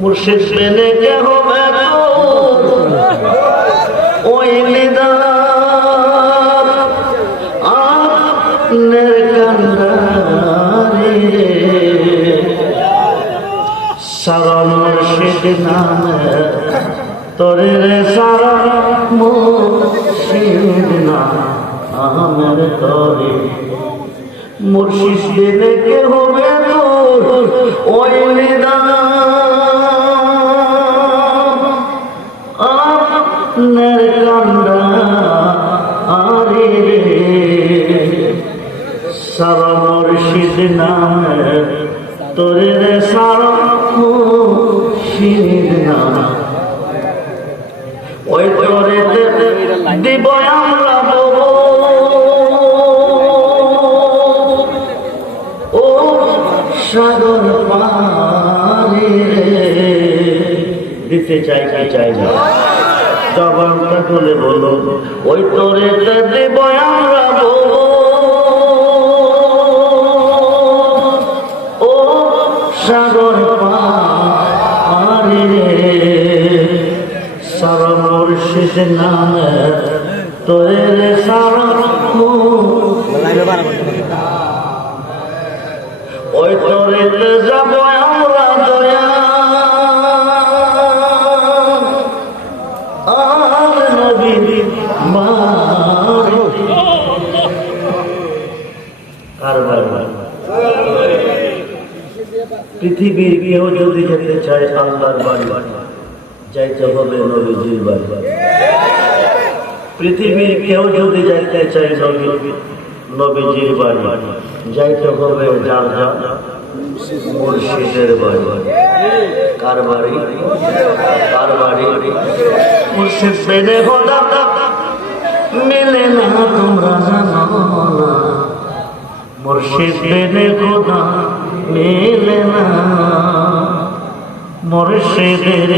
মুর্শিদ মেনে কে হবে ওই নিদান আপনার কান্দারে সারা মুর্শিদ নামে তোরে রে সারা মুর্শিদ নামের তোরে মুর্শিদ মেনে কে হবে ওই নিদান আপনার কান্দা আরে সারা মুর্শিদ নামে তোরে রে সারা মুর্শিদ নাম ওই তোরে দিব আমরা ও সাগর পারে দিতে চাই কি চাই না জবানটা খুলে বলো ওই তোরে দেব আমরা ও সাগর পারে সারা মুর্শিদ নামে তোরে সারা ওই তোরে যাব আমরা দয়া পৃথিবীর কেউ যদি যেতে চায় আল্লাহর বাড়ি যাইতে হবে নবীজির বাড়ি। পৃথিবীর কেউ যদি যাইতে চায় নবীজির বাড়ি যাইতে হবে যার যা মুর্শিদের বাড়ি। কার বাড়ি? কার বাড়ি? মুর্শিদ মেনে খোদা মিলে না তোমরা জানো না মুর্শিদ মেনে খোদা মিলে না মুর্শিদের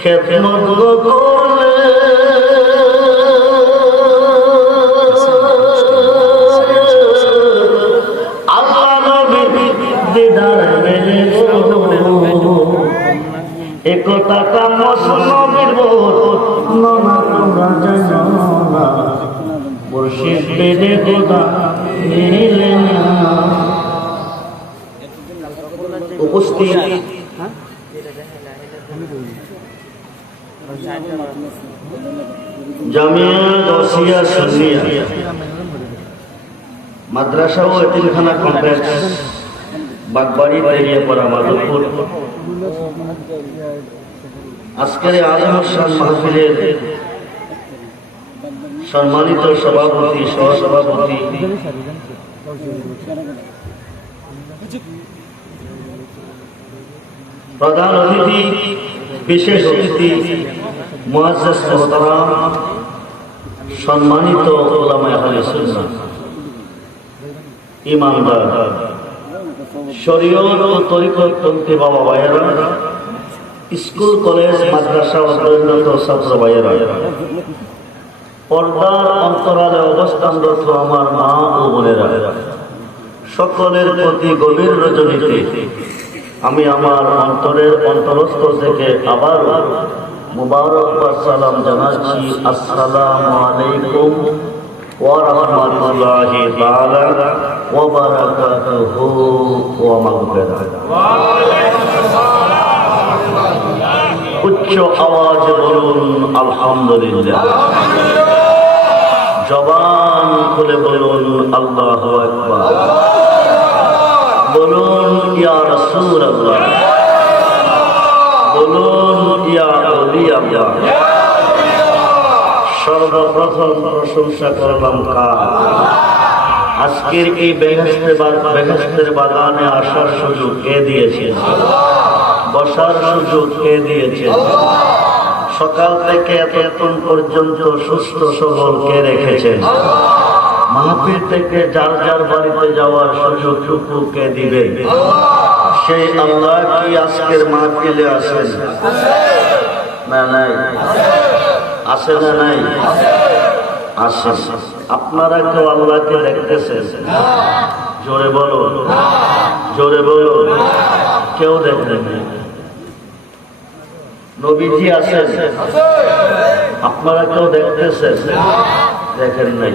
খেদমত করলে আল্লাহ নবী দিদার মেলে একতাটা মসনবীর বল না তোমরা জানো না মুর্শিদ মেনে খোদা মিলে না। উপস্থিত জামিয়া গাউসিয়া সুন্নিয়া মাদ্রাসা ও এতিমখানা কমপ্লেক্স বাগবাড়ি তেলিয়াপাড়া মাধবপুর আজকের আজম শান মাহফিলের সম্মানিত সভাপতি সহসভাপতি প্রধান অতিথি বিশেষ অতিথি মুআজ্জাজ মুহতারাম সম্মানিত উলামায়ে আহলে সুন্নাহ ইমানদার শরীয়ত ও তরিকতপন্থী বাবা ভাইয়েরা স্কুল কলেজ মাদ্রাসা অধ্যয়নরত ছাত্র ভাইয়েরা পর্দার অন্তরালে অবস্থানরত আমার মা ও বোনেরা সকলের প্রতি গভীর রজনীতে আমি আমার অন্তরের অন্তরস্থ থেকে আবার মুবারকবাদ সালাম জানাচ্ছি। আসসালামু আলাইকুম ওয়া রাহমাতুল্লাহি তাআলা ওয়া বারাকাতুহু ওয়া মাগফিরাতুহু। উচ্চ আওয়াজে বলুন আলহামদুলিল্লাহ। জবান খুলে বলুন আল্লাহু আকবার। বলুন ইয়া রাসূলুল্লাহ, বলুন ইয়া ওলি আল্লাহ। সর্বপ্রথম প্রশংসা করলাম কার? আজকের এই বেহেশতের বাগানে আসার সুযোগ কে দিয়েছেন? বসার সুযোগ কে দিয়েছেন? সকাল থেকে এতক্ষণ পর্যন্ত সুস্থ সবল কে রেখেছেন? মাহফিল থেকে যার যার বাড়িতে যাওয়ার সুযোগ টুকু কে দিবেন? সেই আল্লাহ কি আজকের মাহফিলে আছেন না নাই? আছে না নাই? আসেন। আপনারা কেউ আল্লাহকে দেখতেছেন? জোরে বলো, জোরে বলো। কেউ দেখেন? নবীজি আছেন, আপনারা কেউ দেখতেছেন? দেখেন নাই।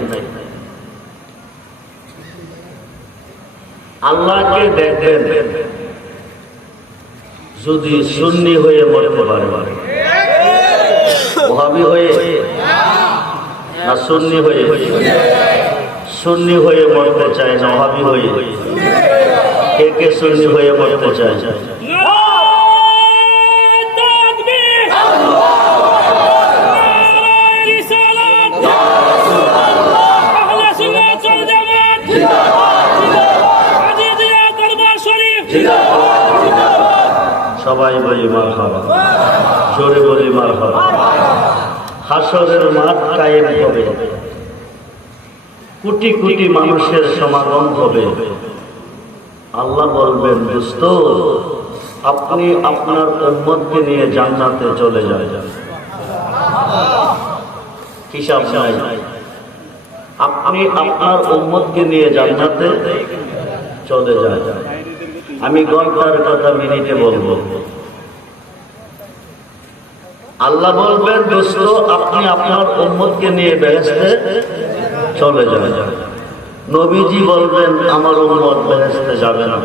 আল্লাহকে দেখবেন যদি সুন্নি হয়ে মরতে পারে, ওহাবি হয়ে না সুন্নি হয়ে? সুন্নি হয়ে মরতে চায় না ওহাবি হয়ে? কে কে সুন্নি হয়ে মরতে চায়? সবাই বলি মারহাবা, জোরে বলি মারহাবা। হাসরের মাঠ কায়েম হবে, কোটি কোটি মানুষের সমাগম হবে। আল্লাহ বলবেন, দোস্ত আপনি আপনার উম্মতকে নিয়ে জান্নাতে চলে যান। হিসাব নাই, আপনি আপনার উম্মতকে নিয়ে জান্নাতে চলে যান। আমি ঘন্টার কথা মিনিটে বলবো। আল্লাহ বলবেন, দোস্ত আপনি আপনার উম্মতকে নিয়ে বেহেশতে চলে যান। নবীজি বলবেন, আমার উম্মত বেহেশতে যাবে না।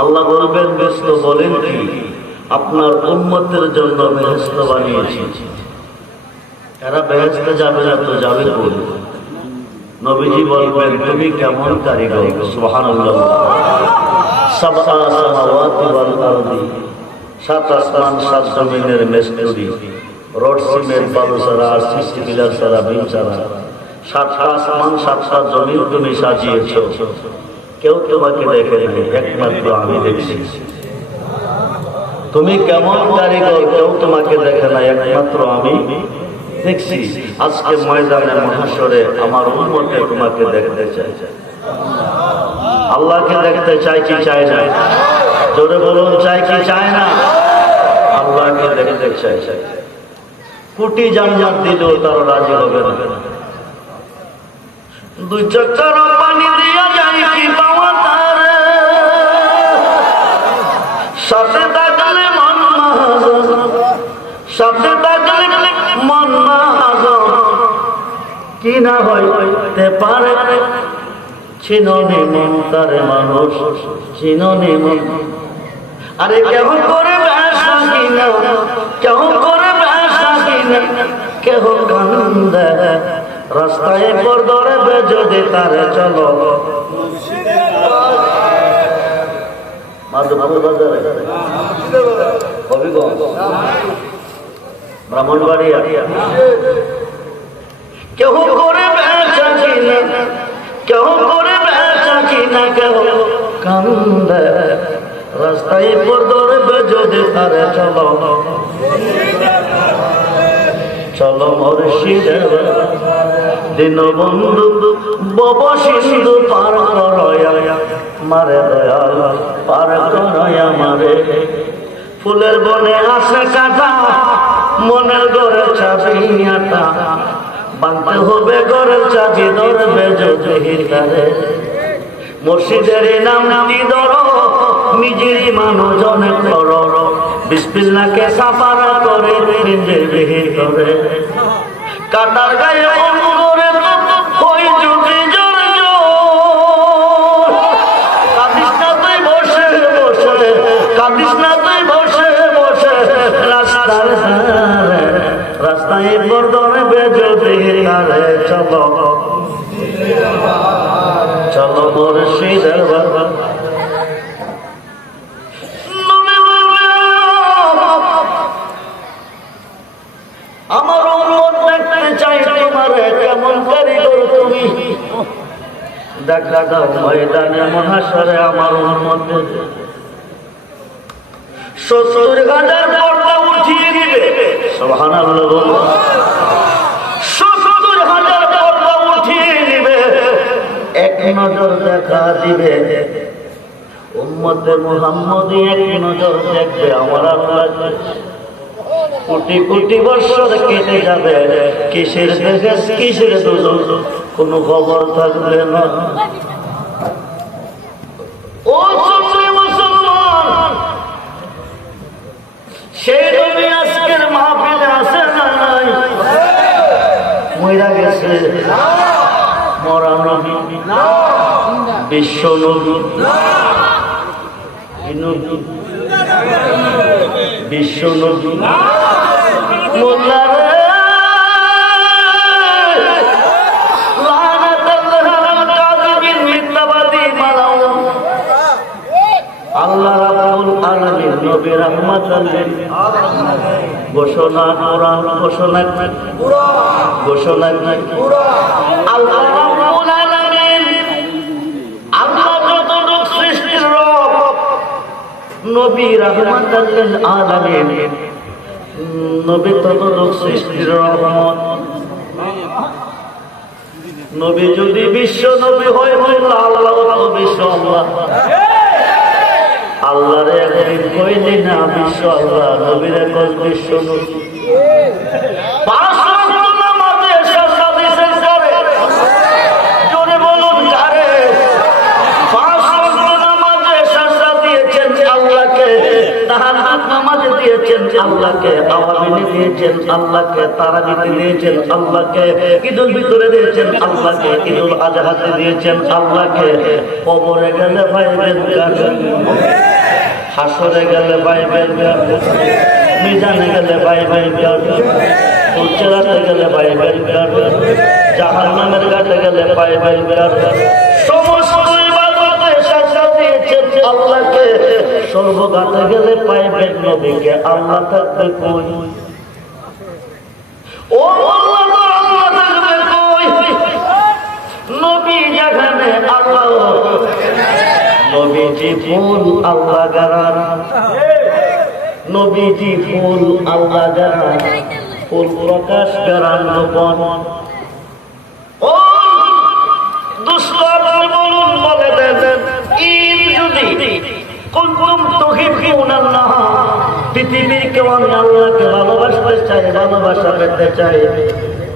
আল্লাহ বলবেন, দোস্ত বলেন কি? আপনার উম্মতের জন্য বেহেশত বানিয়েছি, এরা বেহেশতে যাবে না তো যাবে কোন? নবীজি বলবেন, তুমি কেমন কারিগর! সুবহানাল্লাহ। সাবআ সামাওয়াতি ওয়াল আরদি, সাত আসমান সাত জমিনের মিস্ত্রি, রড সিমেন্ট বালু ছাড়া আর সৃষ্টি পিলার ছাড়া বিম ছাড়া সাতটা আসমান সাতটা জমিন তুমি সাজিয়েছ। কেউ তোমাকে দেখে নাই, একমাত্র আমি দেখছি। তুমি কেমন কারিগর, কেউ তোমাকে দেখে নাই, একমাত্র আমি দেখছি। আজকে ময়দানে মহাশরে আমার উম্মতে তোমাকে দেখতে চাই। আল্লাহকে দেখতে চাই কি চায় না? জোরে বলুন, চাই কি চায় না? আল্লাহকে দেখতে চাই। কোটি জান্নাত দিলেও তারা রাজি হবে না। দুই চক্কর পানি দিয়া যায় কি পাওয়া তার, সাথে থাকলে মন মাহাজন, সাথে থাকলে মন মাহাজন, কি না হইতে পারে চিননি মন তারে মানুষ, চিননি মন। আরে কেহ করে ব্যবসা কিনা, কেহ করে ব্যবসা কিনা, কেহ কান্দে রাস্তায় পর ধরবে যদি তারে চলো। মাধবপুর বাজারে, হবিগঞ্জ, ব্রাহ্মণবাড়িয়া, কেহ করে ব্যবসা কিনা, কেহ করে ব্যবসা কিনা, কেহ কান্দে রাস্তায় পর ধরবে যদি তারে চলো। চলো মুর্শিদের দীনবন্ধু বব সিন্ধু পার করয়া মারে দয়াল, পার করয়া মারে। ফুলের বনে আসে কাটা, মনের ঘরে চাবি আটা, বাঁধতে হবে ঘরের চাবি, ধরবে যদি হিকারে। মুর্শিদের নামটি ধরো, নিজেরই মানুষ অনেক বড়, বিসমিল্লাহকে সাফারা করে নিজের বিহির করে। কাটার গায়ে অঙ্গরে ওই যুগে জোর জোর, কাঁদিস না তুই বসে বসে, কাঁদিস না তুই বসে বসে, রাস্তার ধারে রাস্তায় পর ধরবে যদি হিকারে। চলো চলো মুর্শিদের বাবা। আমার উম্মত দেখতে চাই তোমারে কেমন কারিগর তুমি। দেখা দাও ময়দানে মহাশরে আমার উম্মত 70,000 পর্দা উঠিয়ে দিবে। সুবহানাল্লাহ। 70,000 পর্দা উঠিয়ে দিবে, এক নজর দেখা দিবে। উম্মতে মুহাম্মদী এক নজর দেখবে আমার আল্লাহ। কোটি কোটি বছর কেটে যাবে, কিসের দেখে কিসের দুজন কোনো খবর থাকবে না। ও মুসলমান, গেছে? মরা নবী, বিশ্ব নবী, বিশ্ব নবী মোল্লা রে, আল্লাহ রাব্বুল আলামিন নবী রাহমাতাল লিল ঘোষণা কোরআন ঘোষণা ঘোষণা আল্লাহ রাব্বুল আলামিন আল্লাহ যতটুক সৃষ্টির রব নবী রাহমাতাল লিল আলামিন নবী ততটুক সৃষ্টির রহমত। নবী যদি বিশ্ব নবী হয় আল্লাহ তো বিশ্ব আল্লাহ আল্লাহরে একদিন কইলি না বিশ্ব আল্লাহ নবীর এখন বিশ্ব নবী। পাঁচ ওয়াক্ত নামাজে সাজদা দিয়েছেন কারে? জোরে বলুন কারে? পাঁচ ওয়াক্ত নামাজে সাজদা দিয়েছেন আল্লাহকে, তাহাজ্জুদ নামাজে দিয়েছেন আল্লাহকে, আওয়াবিনে দিয়েছেন আল্লাহকে, তারাবিতে দিয়েছেন আল্লাহকে, ঈদুল ফিতরে দিয়েছেন আল্লাহকে, ঈদুল আজহাতে দিয়েছেন আল্লাহকে। কবরে গেলে পাইবেন কারে? হাসরে গেলে পাইবেন কারে? মিজানে গেলে পাইবেন কারে? উচ্চরাতে গেলে পাইবেন কারে? জাহান্নামের ঘাটে গেলে পাইবেন কারে? সমস্ত ইবাদতে সাজদা দিয়েছেন আল্লাহকে, সর্বঘাটে গেলে পাইবেন নবীকে। আল্লাহ থাকবে কই? ও আল্লাহ, আল্লাহ থাকবে কই? নবী যেখানে আল্লাহ, নবীজি ফুল আল্লাহ গারান, নবীজি ফুল আল্লাহ গারান, ফুল প্রকাশ গারান গোপন। ও দুষ্ট আপনি বলুন, বলে দেন ঈদ যদি কুনতুম তুহিব্বুনাল্লাহ, পৃথিবীর কেউ আমি আল্লাহকে ভালোবাসতে চাই, ভালোবাসা পেতে চাই,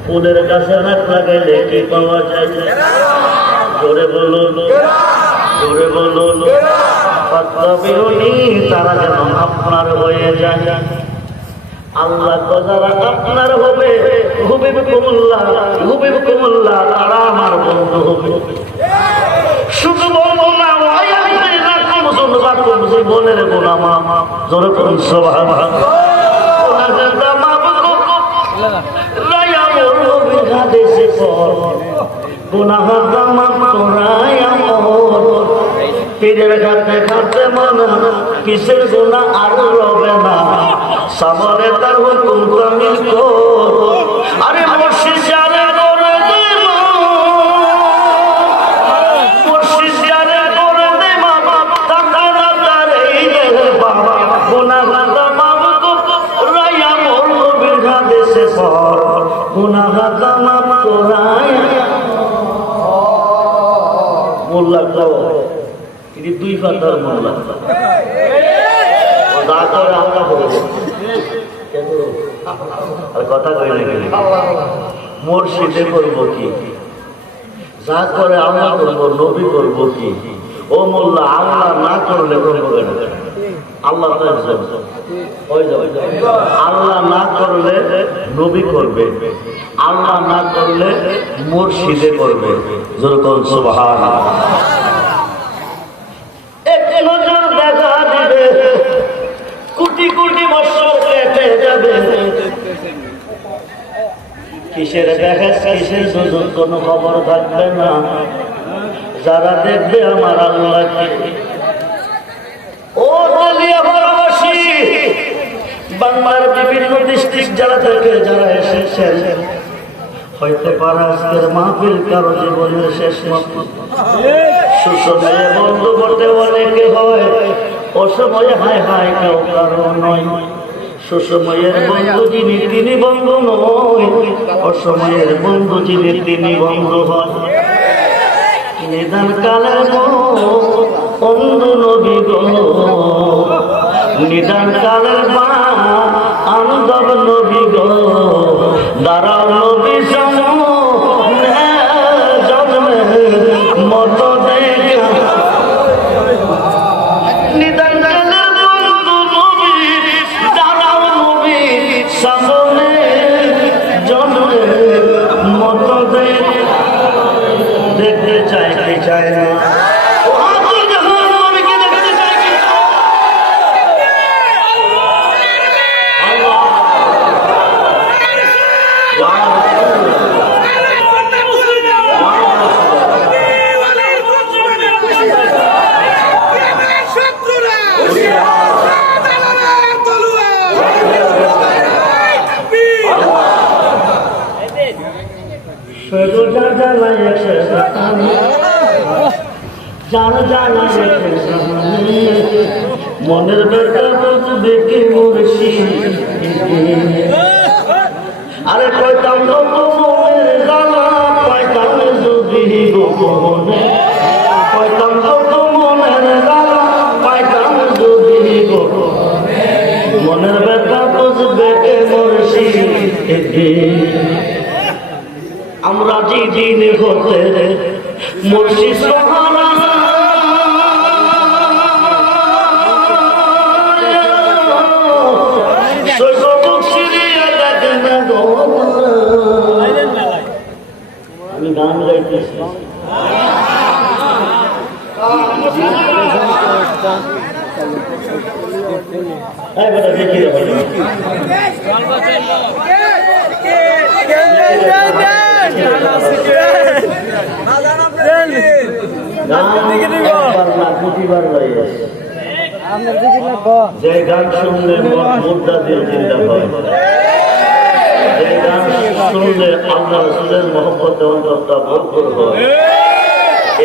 ফুলের কাছে নাক লাগাইলে কি পাওয়া যায়? জোরে বলুন, জোরে বলুন। ফাত্তাবিউনি, তারা যেন আপনার হয়ে যায়। আল্লাহ তো যারা আপনার হবে, হুবিবকুমুল্লাহ, হুবিবকুমুল্লাহ, তারা আমার বন্ধু হবে। শুধু বলবো না, জীবনের গোলামা। জোরে করুন সুবহানাল্লাহ। পীরের ঘাটে ঘাটে মনে কিসের গুণা আর রবে না, সামনে তার হুকুম তামিল কর। আরে মুর্শিদ জানে করে দে মা, মুর্শিদ জানে করে দে বাবা, তাকানা তারে দে বাবা, গুনাহগার মাফ করায়া মোর নবীর ঘাটে সে পর, গুনাহগার মাফ করায়া। মোল্লা এটি দুই পাতার মোল্লা, যা করে আমরা বলবো আর কথা কই না, মুর্শিদে করবো কি? যা করে আমরা করবো, নবী করবো কি? ও মোল্লা, আল্লাহ না করলে করবো না। আল্লাহ তো আল্লাহ না করলে নবী করবে, আল্লাহ না করলে মুর্শিদে করবে। যেরকম সুবহানাল্লাহ। এক নজর দেখা দিবে, কোটি কোটি বছর কেটে যাবে। কিসের দেখা, কিসের সুযোগ, কোনো খবর থাকবে না। যারা দেখবে আমার আল্লাহকে, ও দলিয়া ভালোবাসি, বাংলার বিভিন্ন ডিস্ট্রিক্ট যারা থেকে যারা এসেছেন, হইতে পারে আজকের মাহফিল কারো জীবনের শেষ মাহফিল। সুসময়ে বন্ধু করতে অনেকে হয়, অসময়ে হায় হায় কেউ কারো নয়। সুসময়ের বন্ধু যিনি তিনি বন্ধু নয়, অসময়ের বন্ধু যিনি তিনি বন্ধু হয়। নিদান কালের বন্ধু নবী গো, নিদান কালের মা আনন্দব নবী গো, দাঁড়াও নবী সামনে জন্মে মতো দেখা। নিদান কালের বন্ধু নবী, দাঁড়াও নবী সামনে জন্মে মতো জ্বালায় এসে যার জ্বালায় এসে মনের ব্যথা বুঝবে কি মুর্শিদ। আরে কয়তাম মনের জ্বালা পাইতাম যদি গোপনে, কয়তাম মনের জ্বালা পাইতাম যদি গোপনে, মনের ব্যথা বুঝবে কে মুর্শিদ। আমরা যেদিন হতে মুর্শিদ সহারা আমি গান গাইতেছি। যে গান শুনলে মুর্দা দিয়ে চিন্তা হয়, যে গান শুনলে আল্লাহ রাসূলের মহব্বতে অন্তরটা ভরপুর হয়,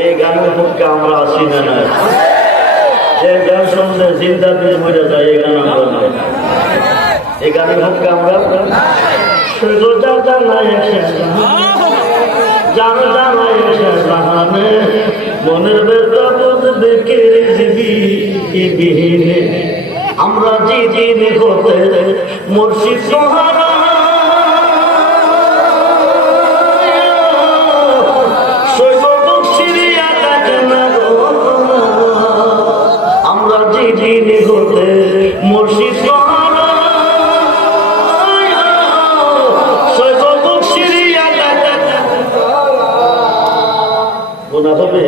এই গানের পক্ষে আমরা আসি না। না, যে গান শুনলে জিন্দা দিয়ে মরে যায়, এই গান আমরা না, এই গানের পক্ষে আমরা মনের ব্যথা বুঝবে কে বিহীনে। আমরা যেদিন হতে মুর্শিদ সহারা আমরা যেদিন হতে মুর্শিদ সহারা গুনাহ হবে,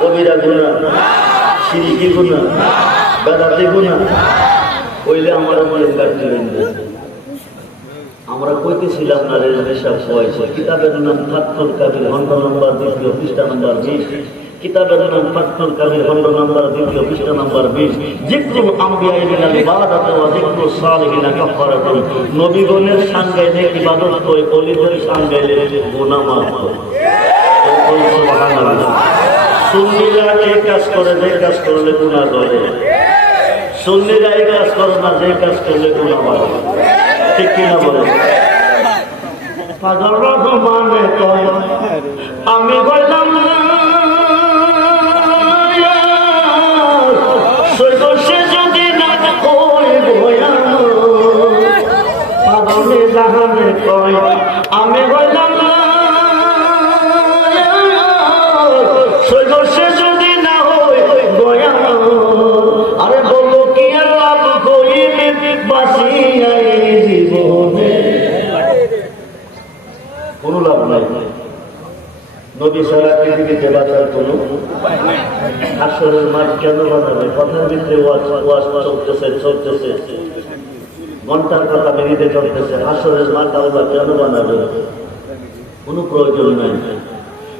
কবিরা গুনাহ, শিরকি গুনাহ, বেদাতি গুনাহ কইলে আমার মনে কাটতে না। আমরা কইতেছিলাম না রেলওয়ে সাহেব পয়সা কিতাবের নাম ফাতহুল কাবির খণ্ড নম্বর 2 পৃষ্ঠা নম্বর 20, কিতাবের নাম ফাতহুল কাবির খণ্ড নম্বর 2 পৃষ্ঠা নম্বর 20, যিকরুল আম্বিয়া মিনাল ইবাদাত ওয়া যিকরুস সালিহিন কাফারাতুন। নবীগণের শান গাইলে ইবাদত হয়, ওলিদের শান গাইলে গুনাহ মাফ হয়। সুবহানাল্লাহ। সুন্নিরা এই কাজ করে, যে কাজ করলে গুনাহ করে, সুন্নিরা এই কাজ করে না, যে কাজ করলে গুনাহ হয়। ঠিক কিনা বলে? পাগল রহমানে কয় আমি কইলাম সে যদি না কই পাগলে জাহানে কয় আমি কইলাম সে যদি না হয় গয়া। আরে বলো কি লাভ কইবে বাঁচিয়া জীবনে, কোনো লাভ নাই। নবী ছাড়া পৃথিবীতে বাঁচার কোনো হাসরের মাঠ কেন বানাবে? কথার ভিতরে ওয়াজ চলতেছে, ঘন্টার কথা মিনিটে চলতেছে। হাসরের মাঠ আল্লাহ কেন বানাবে? কোনো প্রয়োজন নাই।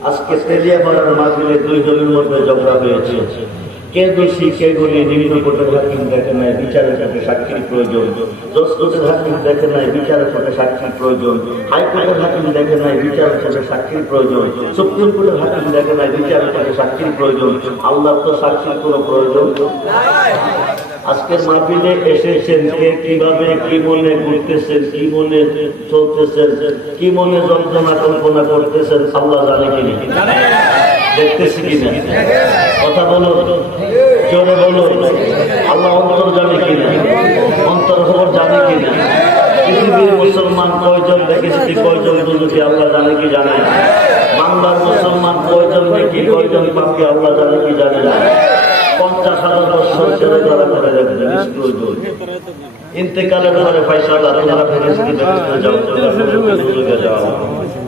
আজকে তেলিয়াপাড়ার মাহফিলে 2 জনের মধ্যে ঝগড়া হয়েছে। কে দোষী কে গুলি নিম্ন কোর্টের হাকিম দেখে নাই, বিচারের সাথে সাক্ষীর প্রয়োজন। জজ কোর্টের হাকিম দেখে নাই, বিচারের সাথে সাক্ষীর প্রয়োজন। হাইকোর্টের হাকিম দেখে নাই, বিচারের সাথে সাক্ষীর প্রয়োজন। সুপ্রিম কোর্টের হাকিম দেখে নাই, বিচারের সাথে সাক্ষীর প্রয়োজন। আল্লাহ তো সাক্ষীর কোনো প্রয়োজন। আজকের মাহফিলে এসেছেন কে কিভাবে কি মনে করতেছেন, কি মনে চলতেছেন, কি মনে যন্ত্রণা কল্পনা করতেছেন আল্লাহ জানে কিনা, দেখতেছি কিনা? কথা বলো, জোরে বলো। আল্লাহ অন্তর জানে কিনা, অন্তর খবর জানে কিনা? পৃথিবীর মুসলমান কয়জন দেখেছি, কয়জন বুঝেছি আল্লাহ জানে কি জানে? বাংলার মুসলমান কয়জন দেখি, কয়জন পাখি আল্লাহ জানে কি জানে না? 50,000 বছর ছেড়ে তারা করে রাখবে নিষ্প্রয়োজন। ইন্তেকালের পরে ফয়সালা তোমরা ফেরেশতাকে দেখতে যাও, তোমরা যাও।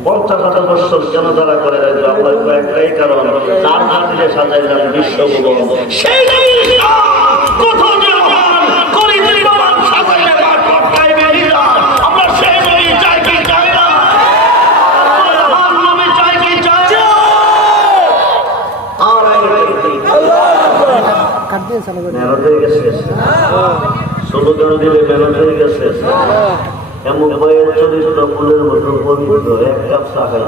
50,000 বছর কেন তারা করে রাখবে? আল্লাহ একটাই কারণ, তার খাতিরে সাজাইলাম বিশ্বভুবন। সেই কোথাও করিতে বাবার সাজাইলে মাঠ পটকাই বেরিয়ে যায়। আমরা সেই নই, চাই কি চাই না? আমি চাই কি চাই না? আর মেহনত হয়ে গেছে, স্লোগান দিলে মেহনত হয়ে গেছে। এমন বইয়ের চরিত্র ফুলের মতো পবিত্র, 1 কাপ চা খাই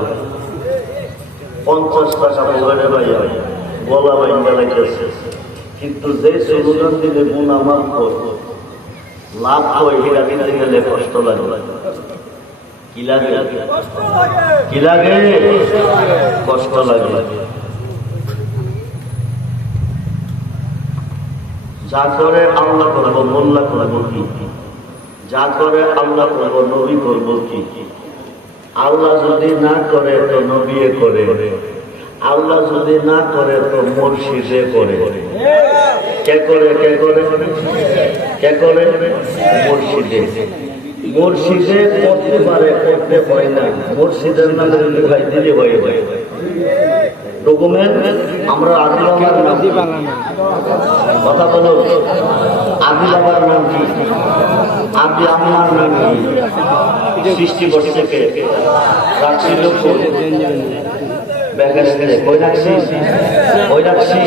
50 টাকা মোবাইলে ভাইয়া গলা বাইন্দা লাইতেছে, কিন্তু যে স্লোগান দিলে গুনাহ মাফ করবে লাভ হয় এটা দিতে গেলে কষ্ট লাগে। কি লাগে? কি লাগে? কষ্ট লাগে। যা করে আল্লাহ করবো, মোল্লা করবো কি? যা করে আল্লাহ করবো, নবী করবো কি? আল্লাহ যদি না করে তো নবী করে, আল্লাহ যদি না করে তো মুর্শিদে করে। কে করে? কে করে? কে করে? মুর্শিদে। মুর্শিদে করতে পারে, করতে হয় না। মুর্শিদের নামে ভাই দিলে হয়ে যায় ডকুমেন্ট। আমরা আদি বাবার নাম কথা বলো, আদি বাবার নাম কি? আদি আমার নাম কি? সৃষ্টি করছে কে? রাখছিল কই রাখছি? ওই রাখছি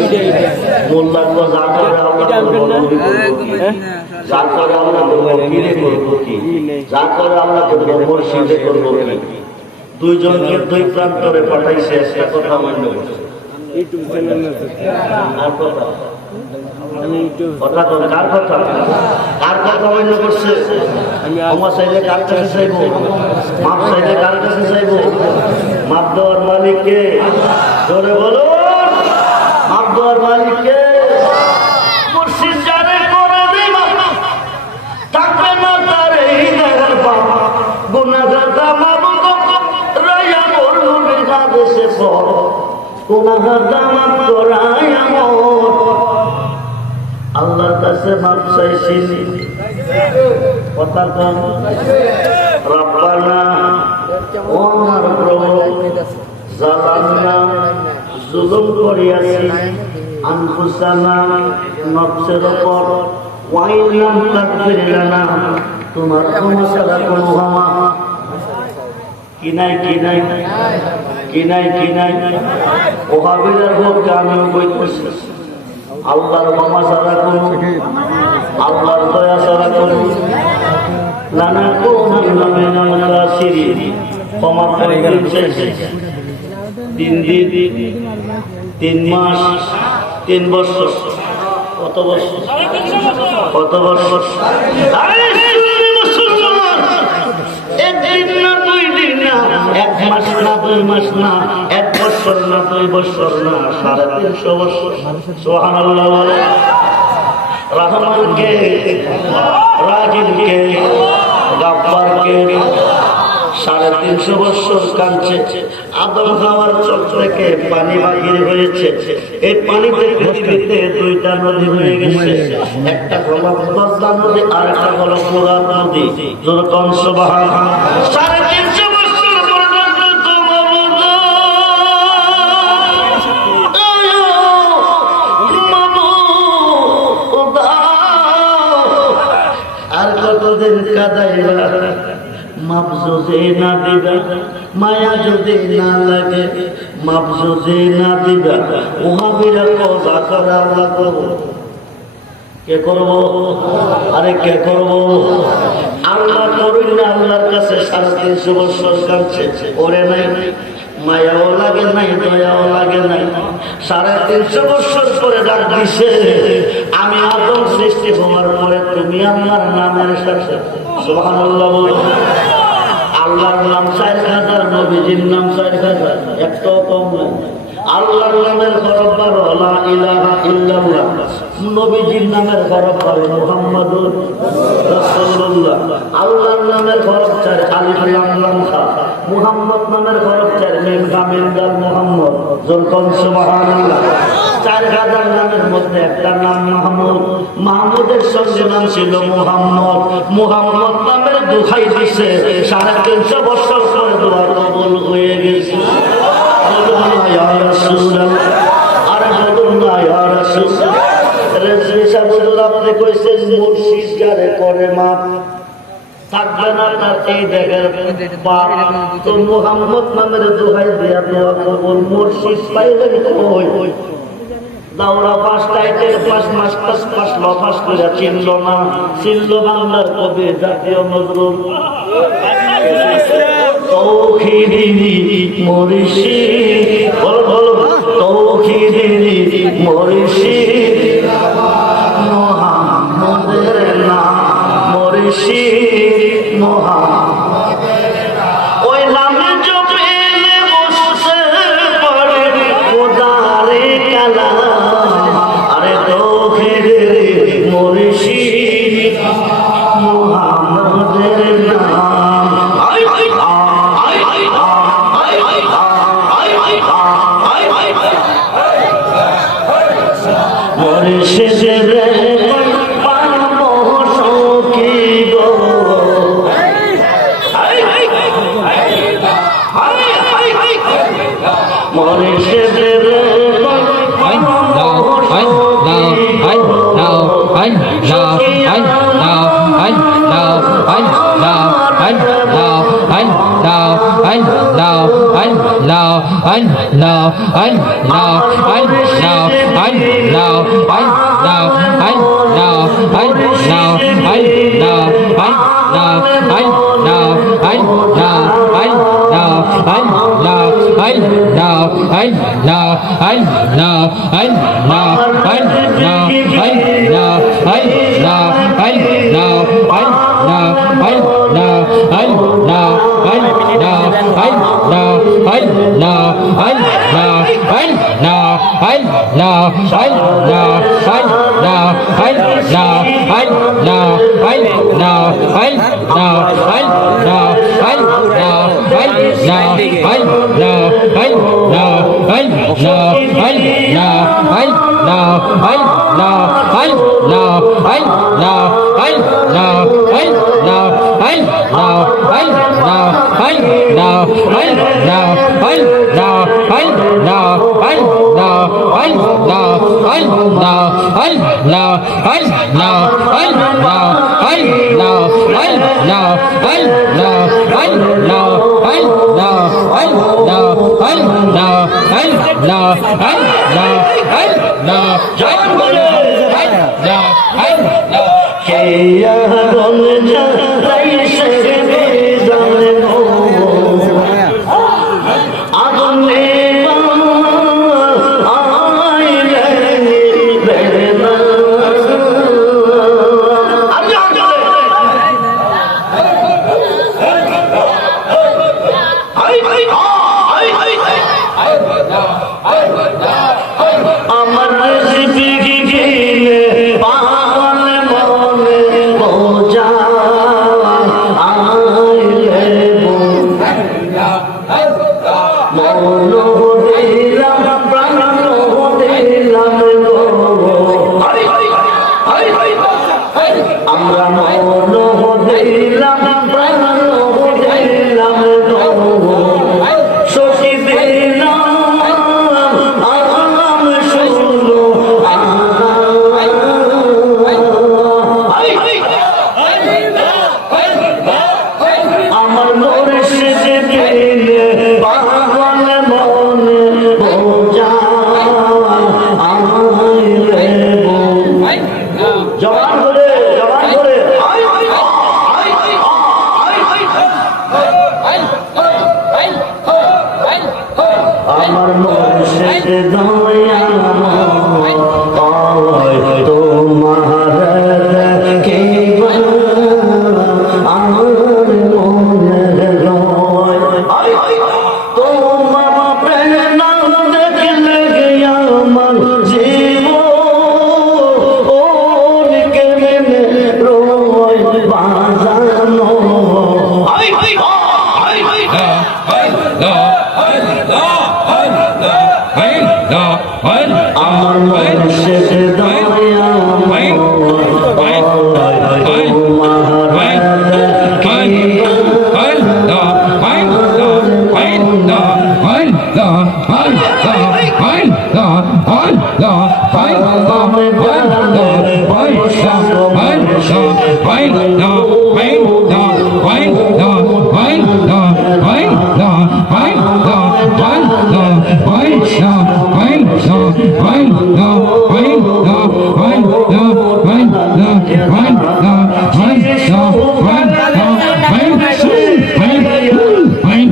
মোল্লা যা করে আল্লাহ করবো, নবী করবো কি? যা করে আল্লাহ করবো, পীরে করবো কি? যা করে আল্লাহ করবো, মুর্শিদে করবো কি? দুইজনকে দুই প্রান্তরে পাঠাইছে, একটা কথা মান্য করছে। কার কথা? কার কথা মান্য করছে? ক্ষমা চাইলে কার কাছে চাইবো? মাপ চাইলে কার কাছে চাইবো? মাপ দেওয়ার মালিককে। জোরে বলো, মাপ দেওয়ার মালিককে। মুর্শিদ জানে করে দিবা, থাকবে না তার এই দেখার পাপ। গুনাহগার মাবুদ রায়া করবে কাদেশে পর, গুনাহগার মাফ করায় আমর। আল্লাহর কাছে মাপ চাইছি, কথা কম। রব্বানা ও আমার প্রভু, জালামনা জুলুম করিয়াছি আনফুসানা নফসের উপর, ওয়াইলাম তাগফির লানা, তোমার ক্ষমা ছাড়া কোনো ক্ষমা কি নাই, কি নাই, কি নাই, কি নাই। ওহাবিদের ভোটকে আমিও বইতেছি, আল্লাহর ক্ষমা ছাড়া কোনো, আল্লাহর দয়া ছাড়া কোনো লানা কোন নামে সিঁড়ি ক্ষমা করে দিচ্ছে। 3 দিন, 3 মাস, 3 বছর, কত বছর? কত বছর? একদিন না, 2 দিন না, 1 মাস না, 2 মাস না, 1 বছর না, 2 বছর না, 350 বছর। সুবহানাল্লাহ বলে। রহমানকে, রাহিমকে, গাফফারকে 350 বছর কাঁদছে। আদম হাওয়ার চোখ থেকে পানি বাহির হয়েছে। এই পানিতে পৃথিবীতে 2টা নদী হয়ে গেছে, একটা হলো পদ্মা নদী আর একটা হলো ফোরাত নদী। যেরকম সুবহানাল্লাহ। 350 বছর পর্যন্ত তোমার আর কতদিন কাঁদাইবা? মাপ যদি না দিবা, মায়া যদি না লাগে, মাপ যদি না দিবা, ওহাবিরা কথা করে আল্লাহ করবো। কে করবো? আরে কে করবো? আল্লাহ করুন না। আল্লাহর কাছে 350 বছর কাঁদছে, ওরে নাই, মায়াও লাগে নাই, দয়াও লাগে নাই। 350 বছর পরে ডাক দিছে, আমি আদম সৃষ্টি হওয়ার পরে তুমি আমার নামের সাথে। সুবহানাল্লাহ বলো। আল্লাহর নাম 4000, নবীজির নাম 4000, একটাও কম নাই। আল্লাহর নামের হরফ 12, লা ইলাহা ইল্লাল্লাহ। নবীজির নামের হরফ 12, মুহাম্মাদুর রাসূলুল্লাহ। আল্লাহর নামের হরফ 4, আলিফ লাম লাম খা। মুহাম্মদ নামের হরফ 4, মিম হা মিম দাল মুহাম্মদ। যখন সুবহানাল্লাহ। 4000 নামের মধ্যে একটা নাম মাহমুদ। মাহমুদের সঙ্গে নাম ছিল মুহাম্মদ। মুহাম্মদ নামের দোহাই দিছে, 350 বছর পরে দোয়া কবুল হয়ে গেছে। বলুন না ইয়া রাসূলুল্লাহ, আরে বলুন না ইয়া রাসূলুল্লাহ। রেজবি সাহেবুল্লাহ আপনি কইছেন মুর্শিদ যারে করে মাপ থাকবে না তার এই জায়গার পাপ। তো মুহাম্মদ নামের দোহাই দিয়া দোয়া কবুল, মুর্শিদ পাইলেন কই? দাওরা 5 টাইটেল 5 মাস 5 লফাস করে চিনল না। চিনল বাংলার কবি জাতীয় নজরুল। তৌহিদি মুর্শিদ বলো বলো তৌহিদি মুর্শিদ মুহাম্মদের নাম মুর্শিদ মুহাম্মদের নাম ওই নামে জপেলে বসতে পারে খোদারে কালাম আরে তৌহিদি মুর্শিদ মুহাম্মদের নাম মুর্শিদের পাবো সখী গো মুর্শিদের Fine.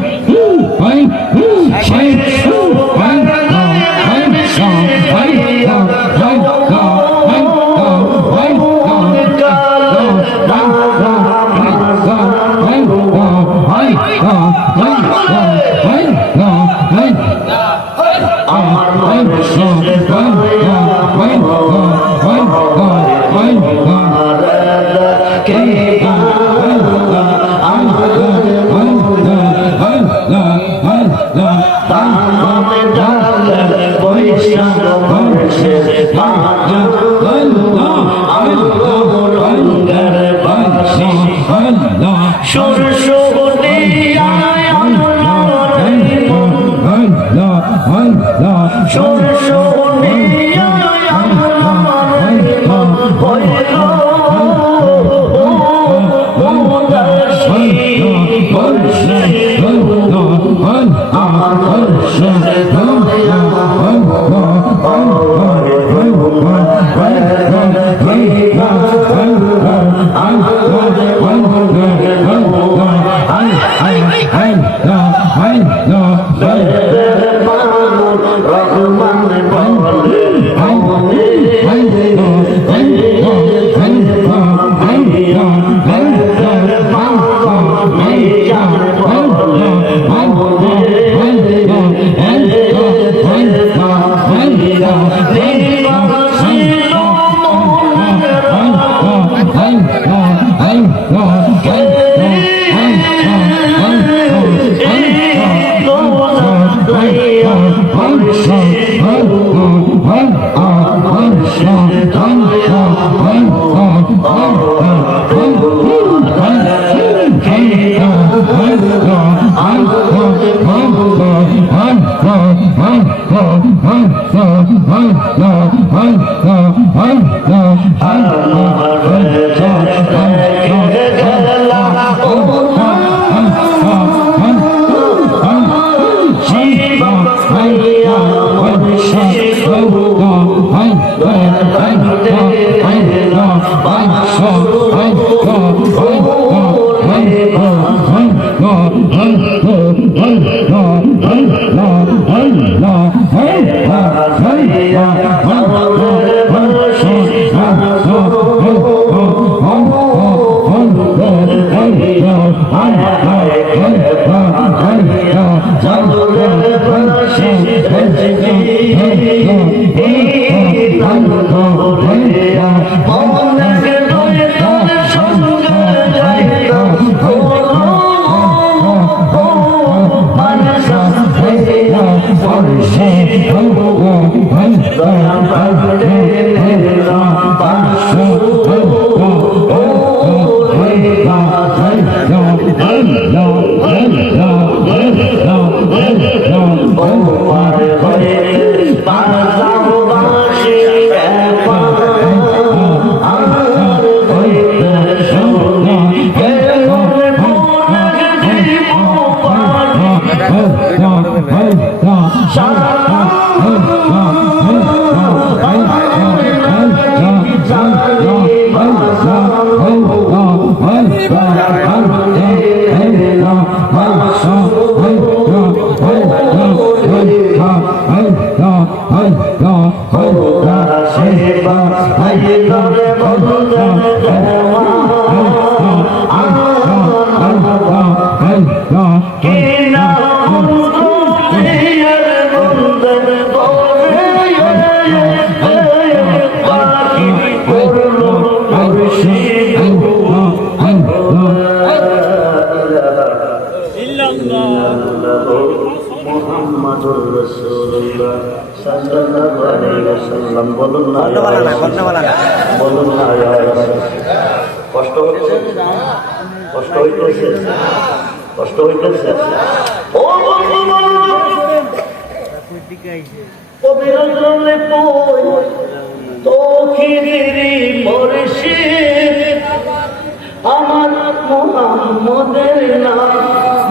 আমার মোহাম্মদের নাম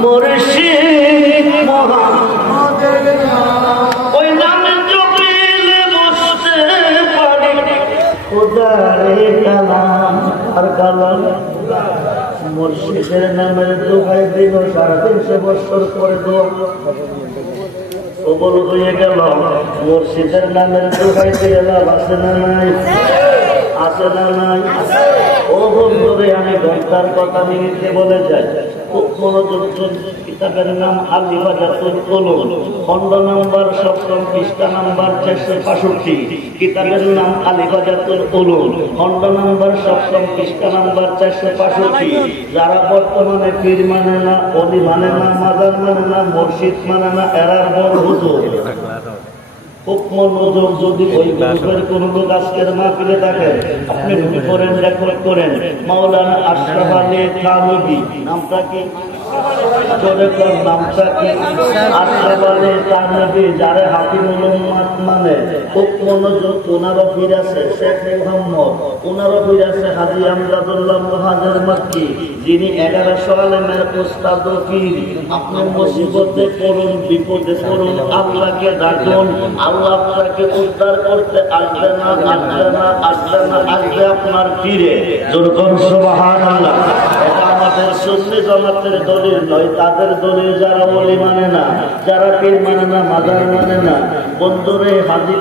মুর্শিদ মোহাম্মদের নাম, ওই নামে জপিলে বসতে পারি খোদারে কালাম। আর কালাম মুর্শিদের নামের দোহাই দিল 350 বছর পরে দোয়া কবুল হয়ে গেল। মুর্শিদের নামের দোহাই দিয়ে লাভ আছে না নাই? আছে না নাই? ও বন্ধুরে, আমি ঘন্টার কথা নিতে বলে যাই, খুব মনোযোগ। কিতাবের নাম আলী বাজাতুল উলুম, খণ্ড নাম্বার 7 পৃষ্ঠা নাম্বার 465। কিতাবের নাম আলী বাজাতুল উলুম, খণ্ড নাম্বার 7 পৃষ্ঠা নাম্বার 465। যারা বর্তমানে পীর মানে না, অলি মানে না, মাজার মানে না, মুর্শিদ মানে না, এরার বড় হুজুর। খুব মনোযোগ। যদি ওই গ্রুপের কোন লোক আজকের মাহফিলে থাকেন, আপনি মনে করেন, রেকর্ড করেন, মাওলানা আশরাফ আলী থানভী, নামটা কি? নামটা কি? আশরাফালী তানভী, যারে হাকিমুল উম্মাত মানে। খুব মনোযোগ, ওনারও পীর আছে শেখ মুহাম্মদ, ওনারও পীর আছে হাজী আমদাদুল্লাহ মুহাজির মক্কি, যিনি 1100 আলেমের উস্তাদ ও পীর। আপনি মুসিবতে পড়ুন, বিপদে পড়ুন, আল্লাহকে ডাকুন, আল্লাহ আপনাকে উদ্ধার করতে আসবে না, আসবে না, আসবে না, আসবে আপনার পীরে। যেরকম সুবহানাল্লাহ। এটা আমাদের সুন্নি জামাতের দলিল নয়, তাদের দলিল যারা ওলি মানে না, যারা পীর মানে না, মাজার মানে না। বন্ধুরে, হাজী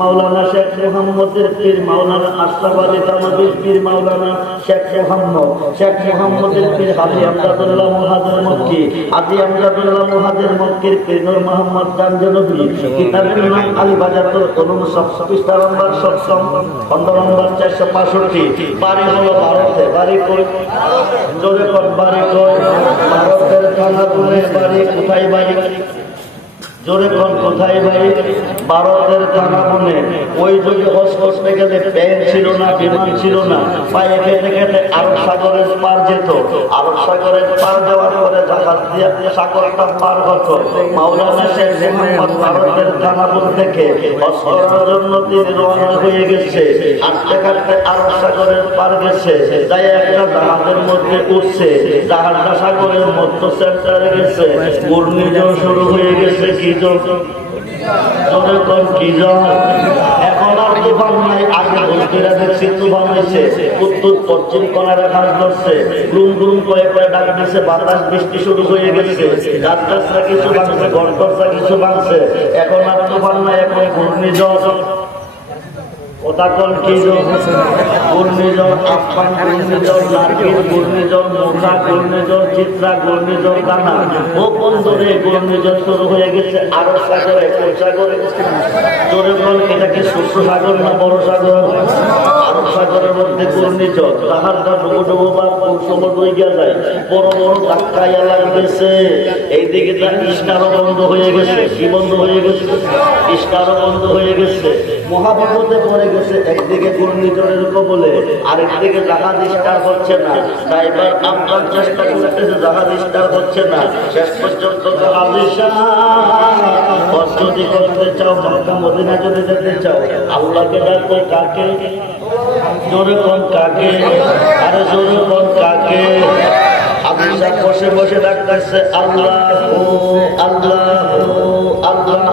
মাওলানা শেখ মুহাম্মদের পীর মাওলানা আশরাফালী তানভীর পীর মাওলানা শেখ মুহাম্মদ, শেখ মুহাম্মদের পীর হাজী আমদাদুল্লাহ মুহাজির মক্কি, হাজী আমদাদুল্লাহ মুহাজির মক্কির পীর নূর মোহাম্মদ জানজনবী। কিতাবের নাম আলী বাজাতুল উলুম, পৃষ্ঠা নম্বর 7 খণ্ড নম্বর 465। বাড়ি হলো ভারতে। বাড়ি কই? জোরে কর, বাড়ি কই? ভারতের কানাপুরে বাড়ি। কোথায় বাড়ি? জোরে কোন কোথায় বাড়ি? ভারতের কানাবনে। ওই যুগে হজ করতে গেলে প্লেন ছিল না, বিমান ছিল না, পায়ে খেতে খেতে আরব সাগরের পার যেত। আরব সাগরের পার যাওয়ার পরে জাহাজ দিয়ে সাগরটা পার হতো। মাওলানা শেখ মুহাম্মদ ভারতের কানাবন থেকে হজ করার জন্য তিনি রওনা হয়ে গেছে। হাঁটতে হাঁটতে আরব সাগরের পার গেছে, তাই একটা জাহাজের মধ্যে উঠছে। জাহাজটা সাগরের মধ্য সেন্টারে গেছে, ঘূর্ণিঝড় শুরু হয়ে গেছে। কি এখন আর তুফান নাই, আগে বলতেরা দেখছি তুফান হয়েছে। উত্তর পশ্চিম কোণারে ঘাস ধরছে, গ্রুম গ্রুম কয়ে কয়ে ডাক দিচ্ছে, বাতাস বৃষ্টি শুরু হয়ে গেছে। গাছ গাছরা কিছু ভাঙছে, ঘর টরসা কিছু ভাঙছে। এখন আর তুফান নাই, এখন ঘূর্ণিঝড়। কথা কোন কি? ঘূর্ণিঝড় আফগান, ঘূর্ণিঝড় নারকেল, ঘূর্ণিঝড় মোটা, ঘূর্ণিঝড় চিত্রা, ঘূর্ণিঝড় দানা। ও বন্ধুরে, ঘূর্ণিঝড় শুরু হয়ে গেছে আরব সাগরে, কোন সাগরে? জোরে বল, এটা কি ছোট্ট সাগর না বড় সাগর? আরব সাগরের মধ্যে ঘূর্ণিঝড়, জাহাজটা ডুবো ডুবো বা সমুদ্র হয়ে যায়, বড় বড় ধাক্কা লাগতেছে। এইদিকে তার ইস্টারও বন্ধ হয়ে গেছে। কি বন্ধ হয়ে গেছে? ইস্টারও বন্ধ হয়ে গেছে। মহাবিপদে পড়ে গেছে। একদিকে ঘূর্ণিঝড়ের কবলে, আরেকদিকে জাহাজ স্টার্ট হচ্ছে না। ড্রাইভার আপনার চেষ্টা করতেছে, জাহাজ স্টার্ট হচ্ছে না। শেষ পর্যন্ত যদি করতে চাও, মক্কা মদিনা যদি যেতে চাও, আল্লাহকে ডাকো। কাকে? জোরে কোন কাকে? আরে জোরে কোন কাকে? আবুসা বসে বসে ডাকতেছে আল্লাহ, আল্লাহ, আল্লাহ,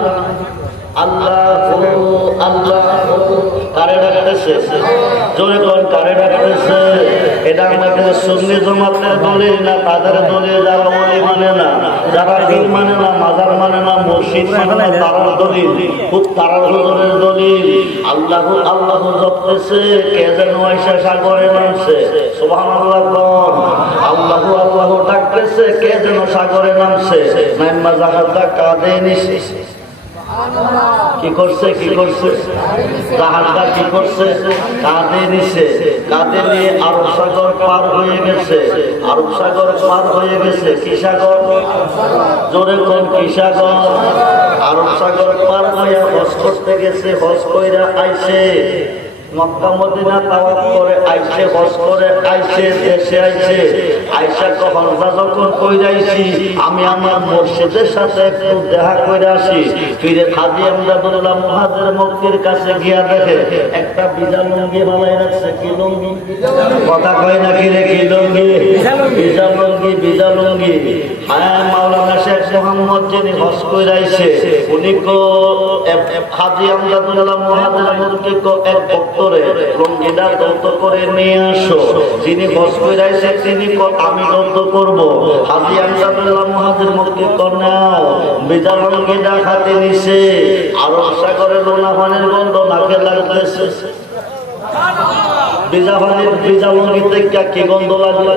আল্লাহ, আল্লাহ। কারে ডাকতেছে? জোরে কোন কারে ডাকতেছে? এটা আমাদের সুন্নি জামাতের দলিল না, তাদের দলিল যারা ওলি মানে না, যারা পীর মানে না, মাজার মানে না, মসজিদ মানে না, তারার দলিল। খুব তারার হুজুরের দলিল। আল্লাহ আল্লাহ জপতেছে, কে যেন আইসা সাগরে নামছে। সুবহানাল্লাহ কোন? আল্লাহ আল্লাহ ডাকতেছে, কে যেন সাগরে নামছে। নাইমা জাহাজটা কাঁধে নিছে। কি করছে? কি করছে? জাহাজটা কি করছে? কাঁধে নিছে। কাঁধে নিয়ে আরব সাগর পার হয়ে গেছে। আরব সাগর পার হয়ে গেছে। কি সাগর? জোরে কোন কি সাগর? আরব সাগর পার হয়ে হজ করতে গেছে। হজ কইরা আইছে, মক্কা মদিনা তাওয়াফ করে আইছে, হজ করে আইছে, দেশে আইছে। আইসা হজটা যখন কইরাইছি, আমি আমার মুর্শিদের সাথে একটু দেখা করে আসি। ফিরে হাজী আমদাদুল্লাহ মুহাজির মক্কির কাছে গিয়া দেখে একটা বিজা লুঙ্গি বানাই রাখছে। কি লুঙ্গি? কথা কয় না কি রে? কি লুঙ্গি? বিজা লুঙ্গি, বিজা লুঙ্গি। হ্যাঁ, মাওলানা শেখ মুহাম্মদ যিনি হজ কইরাইছে, উনি কো হাজী আমদাদুল্লাহ মুহাজির মক্কি কো এক ভক্তরে লুঙ্গিটা দৌত করে নিয়ে আসো। যিনি হজ কইরাইছে তিনি আমি দৌত করব। হাজী আমদাদুল্লাহ মুহাজির মক্কি কো নাও। বিজা লুঙ্গিটা হাতে নিছে। আরব সাগরে লোনা পানির গন্ধ নাকে লাগতেছে। বিজা পানির বিজা লুঙ্গিতে কি গন্ধ লাগলো?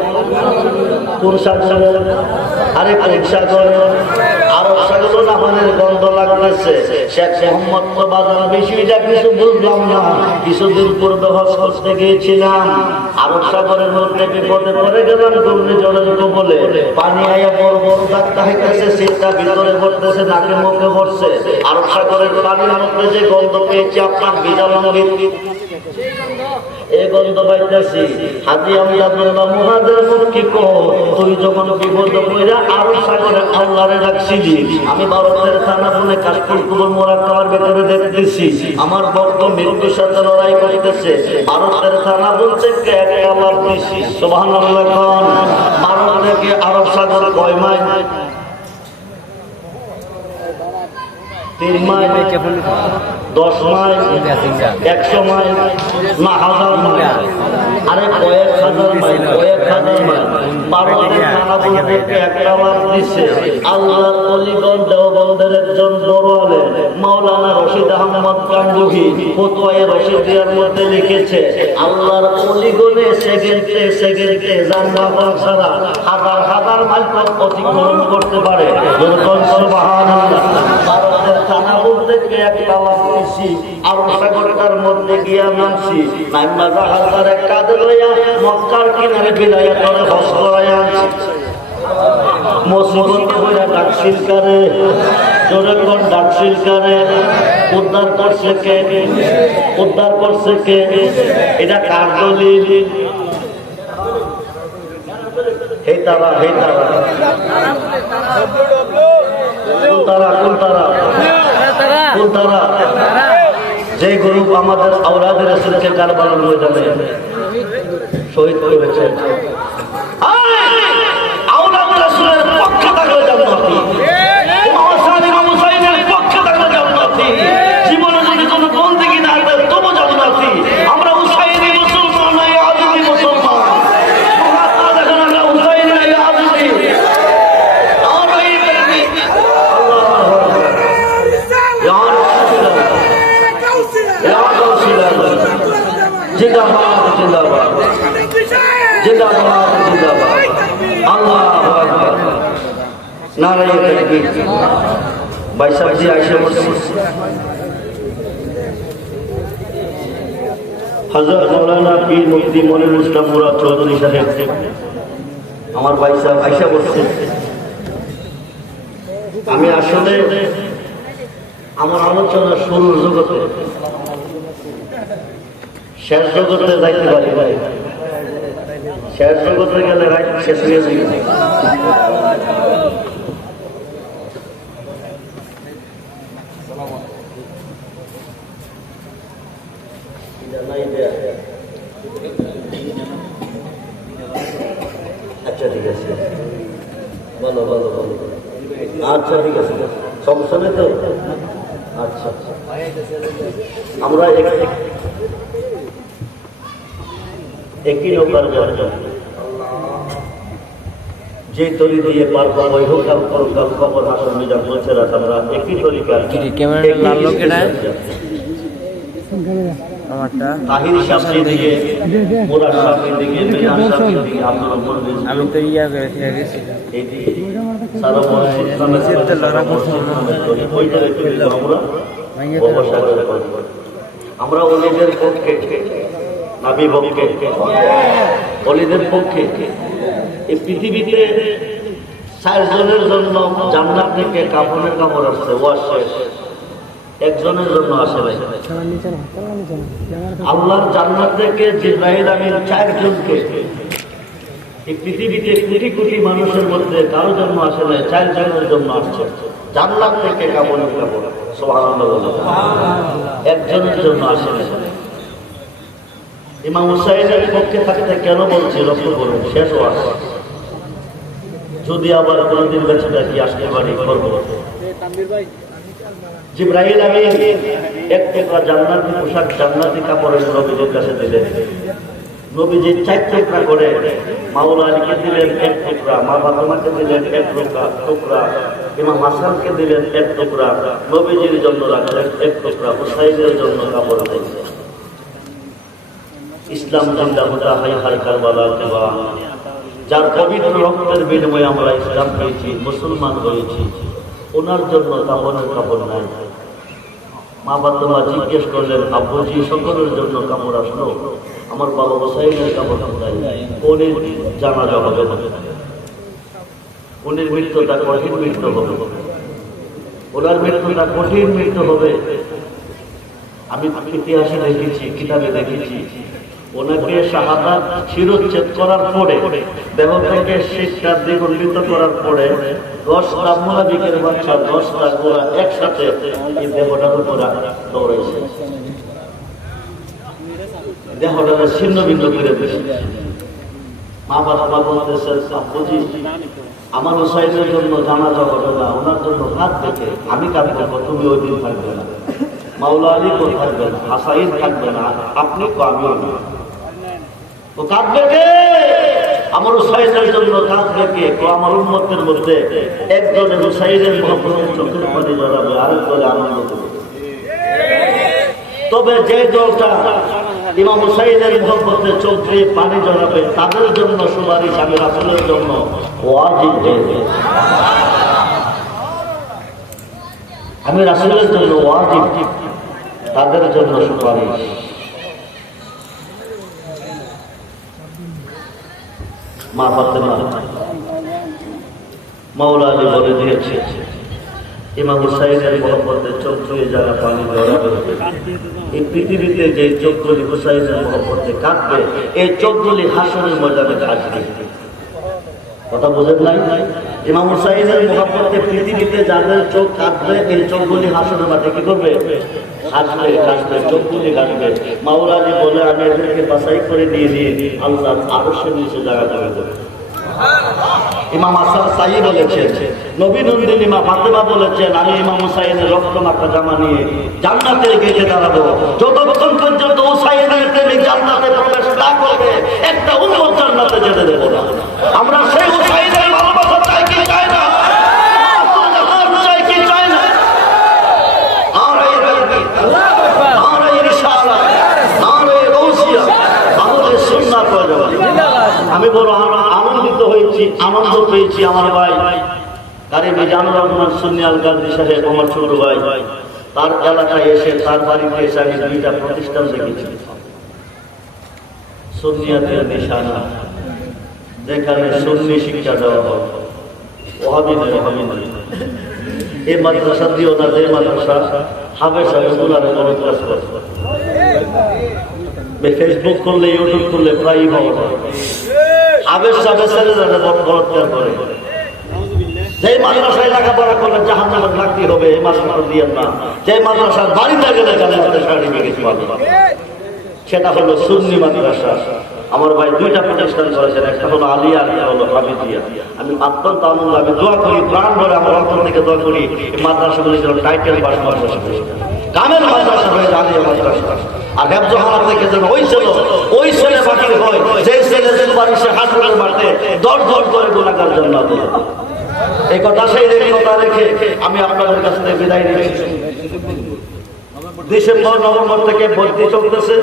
কোন সাগরে? আরে কোন সাগরে? আরব সাগর লোনা পানির গন্ধ লাগতেছে। শেখ মুহাম্মদ তো বাজার বিষয়টা কিছু বুঝলাম না। কিছুদিন পূর্বে হজ করতে গিয়েছিলাম, আরব সাগরের মধ্যে বিপদে পড়ে গেলাম। ঘূর্ণিঝড়ের কবলে পানি আয়া বড় বড় ধাক্কা খাইতেছে, শীতটা ভিতরে পড়তেছে, নাকে মুখে পড়ছে। আরব সাগরের পানির মধ্যে যে গন্ধ পেয়েছি, আপনার বিজা লুঙ্গি এই গন্ধ পাইতেছি। হাজী আমদাদুল্লাহ মুহাদের মুখে কো, তুই যখন বিপদ কইরা আরব সাগরে আল্লাহরে রাখছিলি, আমি ভারতের থানাপুরে কাশফুল কুবুর মোরাক্কাবার ভেতরে দেখতেছি আমার ভক্ত মৃত্যুর সাথে লড়াই করতেছে। ভারতের থানা বলছে কে একটা লাভ দিছি। সুবহানাল্লাহ। কোন ভারত থেকে আরব সাগর কয় মাইল? 3 মাইল, 10 মাইল, 100 মাইল না 1000 মাইল? আরে কয়েক হাজার মাইল, কয়েক হাজার মাইল। ভারতের থানা বলতে একটা লাভ দিচ্ছে। আল্লাহর অলিগণ দেওবন্দের একজন বড় আলেম মাওলানা রশিদ আহমদ গাঙ্গুহি ফতোয়ায়ে রশিদিয়ার মধ্যে লিখেছে, আল্লাহর অলিগণে সেকেন্ডে সেকেন্ডে যানবাহন ছাড়া হাজার হাজার মাইল পথ অতিক্রম করতে পারে। সুবহানাল্লাহ। ভারতের থানা বলতে একটা লাভ দিছি, আরব সাগরটার মধ্যে গিয়া নামছি, নাইমা জাহাজের কাঁধে লইয়া মক্কার কিনারে বিলাইয়া করে হজ করাইয়া আনছি। মুসিবত কইরা ডাকছিল কারে, জোরে কোন ডাকছিল কারে? উদ্ধার করছে কে? উদ্ধার করছে কে? এটা কার দলিল? হে তারা, হে তারা, কোন তারা, কোন তারা, কোন তারা? যে গ্রুপ আমাদের আওলাদের রাসূলকে কারবালার ময়দানে শহীদ করেছে। আওলাদের রাসূলের পক্ষে থাকলে জান্নাতি, ইমাম হাসান ইমাম হুসাইনের পক্ষে থাকলে জান্নাতি। জীবনে যদি কোনো বন্দেগী না করে তবু জান্নাতি। আমরা হুসাইনি মুসলমান না, ইয়াজিদি মুসলমান। হাতটা দেখেন, আমরা হুসাইনি না, ইয়াজিদি। আমরা এই ব্যক্তি আল্লাহু আকবার। জিন্দাবাদ, জিন্দাবাদ, জিন্দাবাদ, জিন্দাবাদ। আল্লাহু আকবার। নারায়ে তাকবীর। ভাই সাহেব জি আয়েশা বলছি, হযরত মাওলানা পীর মুফতি মনিরুল ইসলাম মুরাদ চৌধুরী সাহেব, আমার ভাই সাহেব আয়েশা বলছেন, আমি আসলে আমার আলোচনা শুরুর জগতে শেষ জগতে যাইতে পারি ভাই। শেষ জগতে গেলে রাত শেষ হয়ে যাবে। আচ্ছা ঠিক আছে, বলো বলো বলো। আচ্ছা ঠিক আছে, সমস্যা নেই তো? আচ্ছা, আমরা একই নৌকার যাত্রা, যে তরি দিয়ে পার পাবো ইহকাল পরকাল কবর হাসর মিজান বলছে রাত, আমরা একই তরিকার তাহির সামনে দিকে, মোরার সামনে দিকে, মিনার সামনে দিকে, আপনার আমি তো ইয়া গেছি সারা মসজিদ নামে আমরা ওলিদের পক্ষে, নাবি পক্ষে, ওলিদের পক্ষে। এই পৃথিবীতে 4 জনের জন্য জান্নাত থেকে কাফনের কাপড় আসছে, ওয়াজ শেষ। একজনের জন্য আসে নাই। আল্লাহর জান্নাত থেকে জিবরাইল আমিন 4 জনকে, এই পৃথিবীতে কোটি কোটি মানুষের মধ্যে কারো জন্য আসে নাই, 4 জনের জন্য আসছে জান্নাত থেকে কাফনের কাপড়। সুবহানাল্লাহ। একজনের জন্য আসে নাই। ইমাম হুসাইনের পক্ষে থাকতে কেন বলছি লক্ষ্য করুন, শেষ ওয়াজ। যদি আবার কোনদিন বেঁচে থাকি আসতে পারি করবো। জিবরাইল আমিন এক টুকরা জান্নাতি পোশাক, জান্নাতি কাপড়ের নবীজির কাছে দিলেন। নবীজি 4 টুকরা করে মাওলা আলীকে দিলেন 1 টুকরা, মা ফাতেমাকে দিলেন 1 টুকরা, ইমাম হাসানকে দিলেন 1 টুকরা, নবীজির জন্য রাখলেন 1 টুকরা, হুসাইনের জন্য কাপড় দিলেন। ইসলাম জিন্দা হতা হাই হার কারবালা কেবা, যার পবিত্র রক্তের বিনিময়ে আমরা ইসলাম পেয়েছি, মুসলমান হয়েছি, ওনার জন্য কাপড়ের কাপড় নাই। মা ফাতেমা জিজ্ঞেস করলেন, আব্বুজি সকলের জন্য কাপড় আসলো, আমার বাবা হুসাইনের কাপড় কোথায়? উনির জানাজা হবে না, উনির মৃত্যুটা কঠিন মৃত্যু হবে, ওনার মৃত্যুটা কঠিন মৃত্যু হবে। আমি ইতিহাসে দেখেছি, কিতাবে দেখেছি, ওনাকে শাহাদাত শিরোচ্ছেদ করার পরে দেহ থেকে শিক্ষা দ্বিগুণিত করার পরে 10টা মুনাফিকের বাচ্চা 10টা গোলা একসাথে এই দেহটার উপরে দৌড়াইছে, দেহটাকে ছিন্ন ভিন্ন করে দিয়েছে। মা বাবা বলতেছেন, বুঝি আমার হুসাইনের জন্য জানাজা হবে না, ওনার জন্য কাঁদ দেখে আমি কাঁদবো, তুমি ওই দিন থাকবে না, মাওলা আলী কেউ থাকবে না, হাসাইন থাকবে না, আপনি তো আমিও না। তো কাঁদবে কে? আমার হুসাইনের জন্য কাঁদবে কে? তো আমার উম্মতের মধ্যে একজনে হুসাইনের মহব্বতের চোখের পানি জড়াবে, আরেক দলে আনন্দ করবে। তবে যে দলটা ইমাম হুসাইনের মহব্বতে চোখ দিয়ে পানি জড়াবে তাদের জন্য সুপারিশ আমি রাসূলের জন্য ওয়াজিব হয়ে যায়। আমি রাসূলের জন্য ওয়াজিব, তাদের জন্য সুপারিশ। মা ফাতেমা মাওলা আলী বলে দিয়েছে, ইমাম হুসাইনের মহব্বতে চোখ ধুয়ে যারা পানি জড়াবে, এই পৃথিবীতে যে চোখগুলি হুসাইনের মহব্বতে কাঁদবে, এই চোখগুলি হাসরের ময়দানে কাঁদবে। কথা বোঝেন নাই? ইমাম হুসাইনের মহব্বতে পৃথিবীতে যাদের চোখ কাঁদবে, এই চোখগুলি হাসরের মাঠে কি করবে? হাসবে, কাঁদবে, চোখগুলি কাঁদবে। মাওলা আলী বলে, আমি এদেরকে বাছাই করে নিয়ে আল্লাহ আরশের নিচে জায়গা করে দেবে। ইমাম হাসান সাই বলেছেন, নবী নন্দিনী মা ফাতেমা বলেছেন, আমি ইমাম হুসাইনের রক্ত মাখা জামা নিয়ে জান্নাতের গেটে দাঁড়াবো, যতক্ষণ পর্যন্ত হুসাইনের প্রেমিক জান্নাতে প্রবেশ না করবে একটা উম্মত জান্নাতে যেতে দেব না। আমরা সেই হুসাইনের ভালোবাসা চাই কি চাই না? চাই কি চাই না? আর এই রাজনীতি, আর এই রিসালাত, আর এই গৌসিয়া, আমাদের সুন্নাত হয়ে যাবে। আমি বড় আনন্দিত হয়েছি, আনন্দ পেয়েছি। আমার ভাই কারি মিজানুর রহমান সুন্নি আল কাদরি সাহেব, আমার ছোট ভাই, তার এলাকায় এসে, তার বাড়িতে এসে আমি 2টা প্রতিষ্ঠান দেখেছি। সুন্নিয়াতের নিশানা, যেখানে সুন্নি শিক্ষা দেওয়া হয়, ওয়াহাবি নয়, ওয়াহাবি নয়। এই মাদ্রাসা দিও না, যে মাদ্রাসা হাবেশা রেগুলারে কোনো ক্লাস করে। ফেসবুক করলে, ইউটিউব করলে প্রায়ই পাওয়া যায়। আবেশ সাবেশ ছেলেরা বলৎকার করে। যে মাদ্রাসায় লেখাপড়া করলে জাহান্নামের লাকড়ি হবে, এই মাদ্রাসা দিয়ে না। যে মাদ্রাসার বাড়িতে গেলে জান্নাতের সার্টিফিকেট পাবে, সেটা হলো সুন্নি মাদ্রাসা। আমার ভাই 2টা প্রতিষ্ঠান করেছেন, একটা হলো আলিয়া, একটা হলো হাফিজিয়া। আমি অত্যন্ত আনন্দ, আমি দোয়া করি, প্রাণ ভরে আমার অন্তর থেকে দোয়া করি, এই মাদ্রাসাগুলি যেন টাইটেল পাস মাদ্রাসা হয়ে যায়, কামেল মাদ্রাসা হয়ে যায়, আলিয়া মাদ্রাসা। আর হেফজহানার থেকে যেন ওই ছেলে বাকি হয়, যে ছেলে সুপারিশে হাসরের মাঠে দর দর করে গুনাহগার জান্নাতে। এই কথা সেই কথা রেখে আমি আপনাদের কাছ থেকে বিদায় নিচ্ছি। ডিসেম্বর, নভেম্বর থেকে ভর্তি চলতেছে।